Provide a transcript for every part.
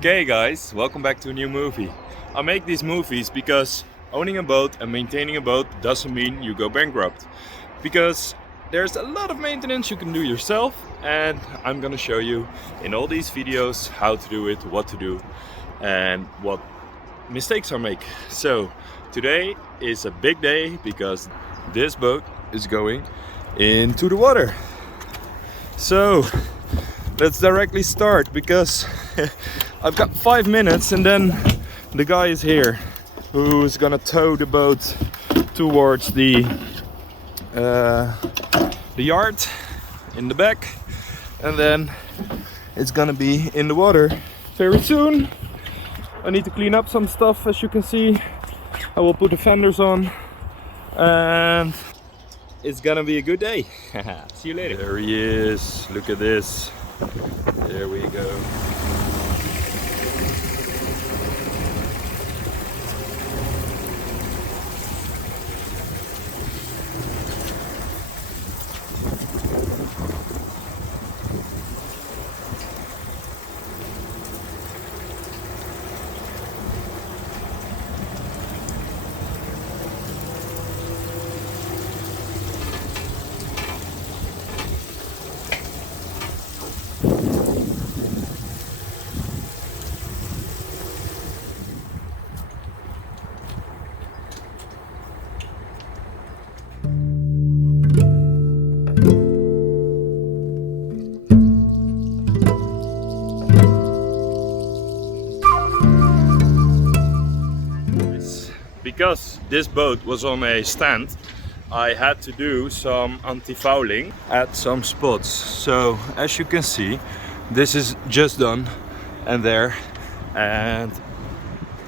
Okay guys, welcome back to a new movie. I make these movies because owning a boat and maintaining a boat doesn't mean you go bankrupt. Because there's a lot of maintenance you can do yourself, and I'm gonna show you in all these videos how to do it, what to do and what mistakes I make. So today is a big day because this boat is going into the water. So let's directly start because I've got 5 minutes and then the guy is here who's gonna tow the boat towards the yard in the back, and then it's gonna be in the water very soon. I need to clean up some stuff, as you can see. I will put the fenders on and it's gonna be a good day. See you later. There he is. Look at this. There we go. Because this boat was on a stand, I had to do some anti-fouling at some spots. So as you can see, this is just done and there, and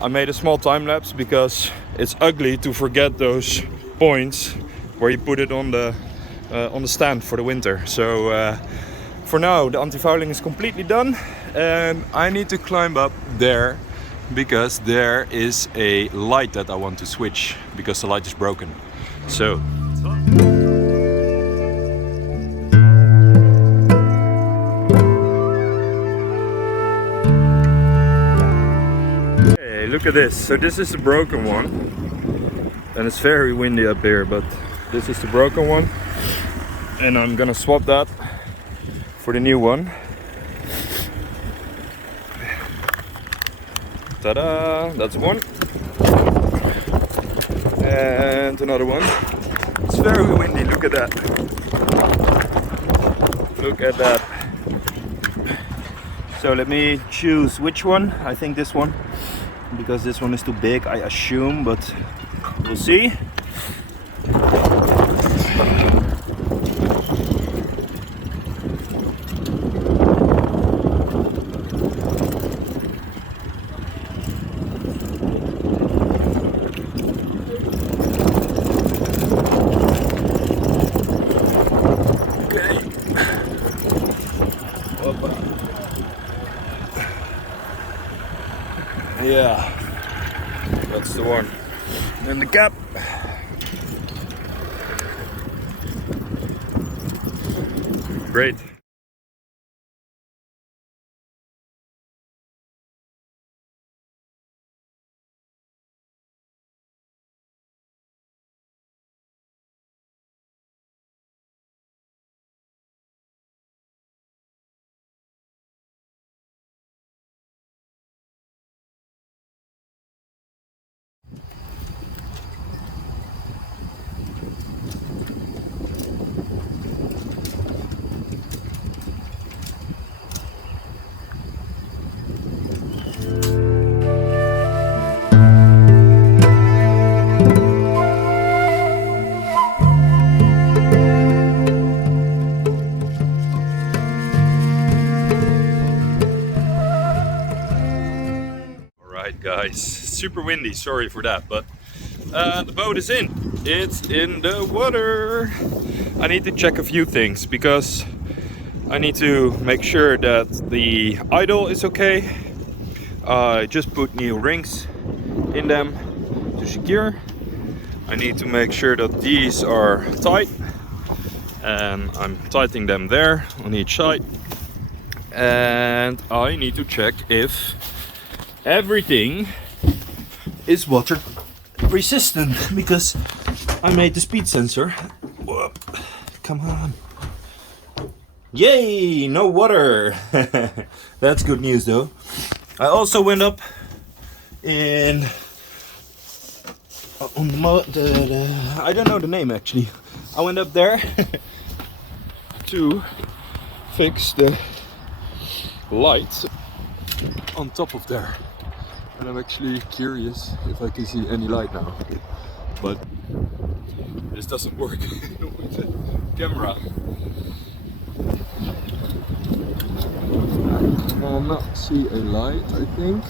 I made a small time lapse because it's ugly to forget those points where you put it on the stand for the winter. So for now the anti-fouling is completely done and I need to climb up there because there is a light that I want to switch because the light is broken. So okay, look at this. So this is the broken one and it's very windy up here, but this is the broken one and I'm gonna swap that for the new one. Ta-da! That's one. And another one. It's very windy, look at that. Look at that. So let me choose which one. I think this one, because this one is too big, I assume, but we'll see. Yeah, that's the one. And the cap. Great. Guys, super windy, sorry for that, but the boat is in. It's in the water. I need to check a few things because I need to make sure that the idle is okay. I just put new rings in them to secure. I need to make sure that these are tight, and I'm tightening them there on each side. And I need to check if everything is water resistant because I made the speed sensor. Whoop. Come on. Yay, no water. That's good news though. I also went up in on the I don't know the name actually. I went up there to fix the lights on top of there, and I'm actually curious if I can see any light now, but this doesn't work with the camera. I cannot see a light, I think,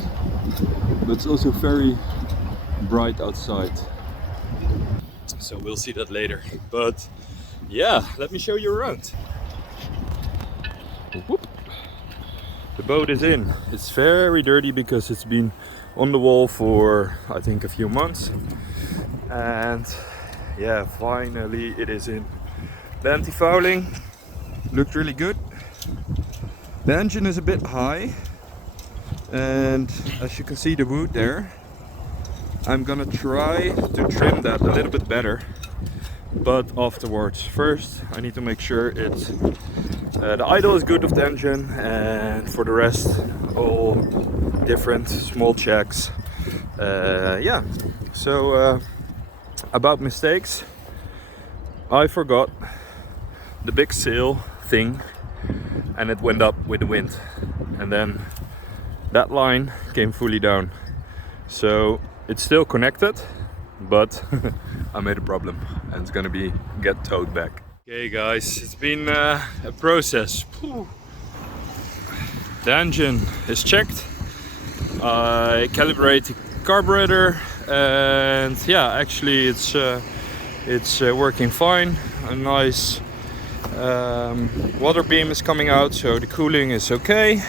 but it's also very bright outside, so we'll see that later. But yeah, let me show you around. Whoop. The boat is in. It's very dirty because it's been on the wall for I think a few months, and yeah, finally it is in. The anti-fouling looked really good. The engine is a bit high, and as you can see the wood there, I'm gonna try to trim that a little bit better, but afterwards. First I need to make sure it's the idle is good of the engine, and for the rest all different small checks. Yeah, so about mistakes, I forgot the big sail thing and it went up with the wind, and then that line came fully down, so it's still connected, but I made a problem and it's gonna be get towed back. Okay guys, it's been a process. The engine is checked, I calibrate the carburetor, and yeah, actually it's working fine. A nice water beam is coming out, so the cooling is okay.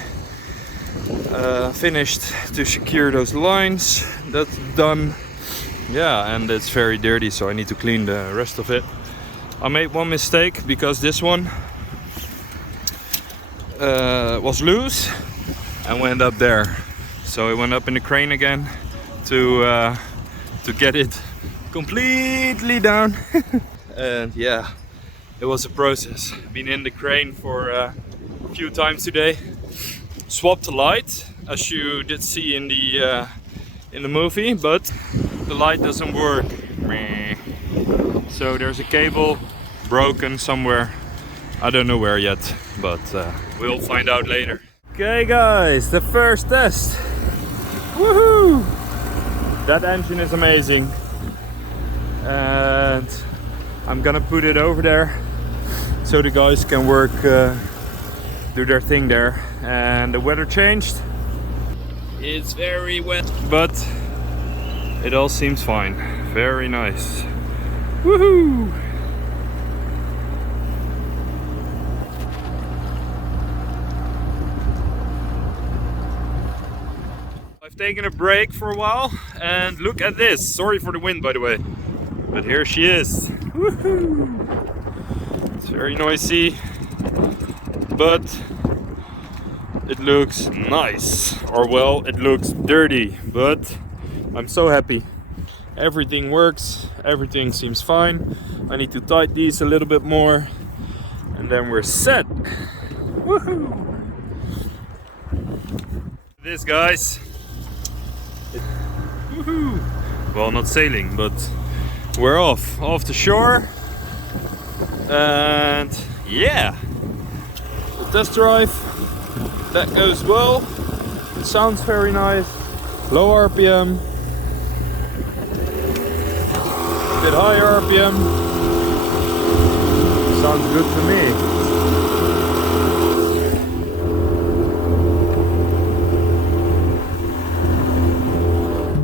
Finished to secure those lines, that's done. Yeah, and it's very dirty, so I need to clean the rest of it. I made one mistake because this one was loose and went up there, so I went up in the crane again to get it completely down. And yeah, it was a process. Been in the crane for a few times today. Swapped the light, as you did see in the movie, but the light doesn't work. So there's a cable broken somewhere. I don't know where yet, but we'll find out later. Okay guys, the first test. Woohoo! That engine is amazing. And I'm gonna put it over there so the guys can work, do their thing there. And the weather changed. It's very wet, but it all seems fine. Very nice. Woohoo! I've taken a break for a while, and look at this. Sorry for the wind, by the way, but here she is. Woohoo! It's very noisy, but it looks nice. Or well, it looks dirty, but I'm so happy. Everything works, everything seems fine. I need to tighten these a little bit more, and then we're set. Woohoo! This, guys. Woohoo! Well, not sailing, but we're off the shore. And yeah, the test drive, that goes well. It sounds very nice. Low RPM. Bit higher RPM. Sounds good to me.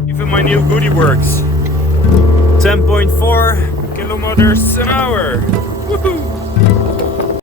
Even my new goodie works. 10.4 kilometers an hour. Woohoo!